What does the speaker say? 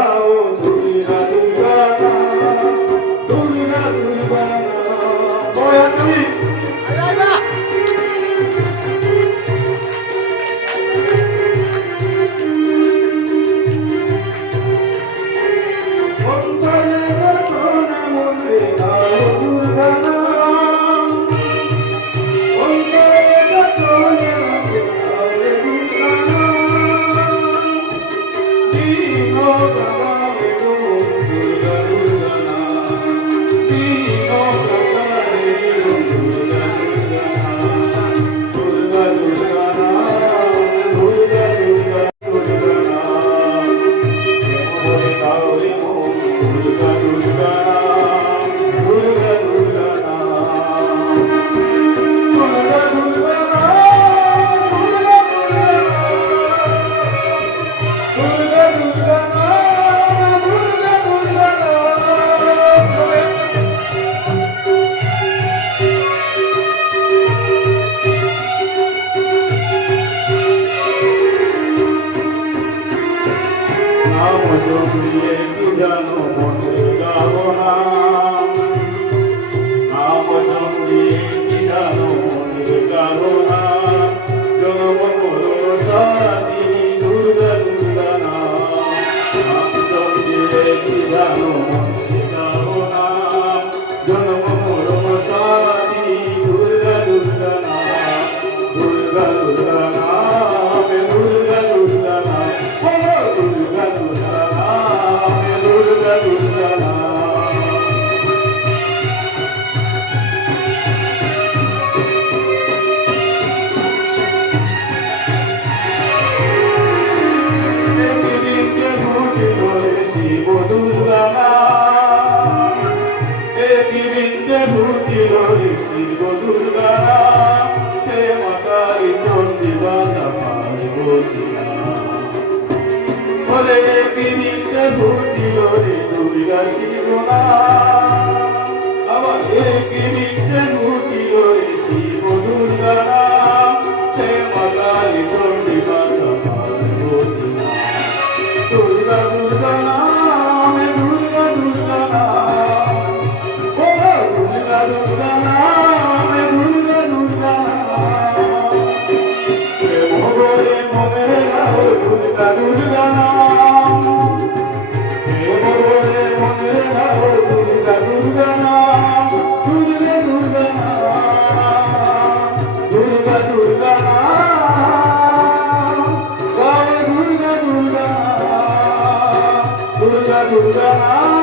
গাও দুর্গা দুর্গা নাম, দুর্গা দুর্গা নাম। দয়াকালী অন্তরে যখন মনে গাও দুর্গা নাম, অন্তরে যখন মনে গাও দুর্গা নাম, দিন গাওয়াবে গো দুর্গা দুর্গা নাম, দিন গাওয়াবে গো দুর্গা দুর্গা নাম, দুর্গা দুর্গা নাম, দুর্গা দুর্গা দুর্গা নাম। বলে গাও রে মো দুর্গা দুর্গা নাম, দুর্গা দুর্গা নাম, দুর্গা দুর্গা নাম, দুর্গা দুর্গা নাম, দুর্গা দুর্গা নাম, দুর্গা দুর্গা নাম জড়িয়ে কি জানো মনে গাও নাম, নাম জড়িয়ে কি জানো মনে গাও নাম, জনম মরণ সাথী দুর্গা দুর্গা নাম, নাম জড়িয়ে কি জানো মনে গাও নাম, জনম মরণ সাথী দুর্গা দুর্গা নাম, দুর্গা দুর্গা নাম, দুর্গা দুর্গা নাম, দুর্গা দুর্গা নাম, দুর্গা দুর্গা নাম। একদিকে ফুটিল শিব দুর্গা নাম, একদিকে ফুটিল শিব দুর্গা নাম, সে মাতারি চণ্ডী বাধা পার্বতী নাম। বলে একদিকে ফুটিল দুর্গা শিব নাম, আবার একদিকে ফুটিল শিব দুর্গা নাম, সে মাতারি চণ্ডী বাধা পার্বতী নাম। দুর্গা দুর্গা নাম, দুর্গা দুর্গা নাম, ও দুর্গা দুর্গা নাম, দুর্গা দুর্গা নাম। প্রেম করে মনে গাও দুর্গা দুর্গা নাম, প্রেম করে মনে গাও দুর্গা দুর্গা নাম, দুর্গা দুর্গা নাম, দুর্গা দুর্গা নাম, গাও দুর্গা দুর্গা নাম, দুর্গা দুর্গা নাম।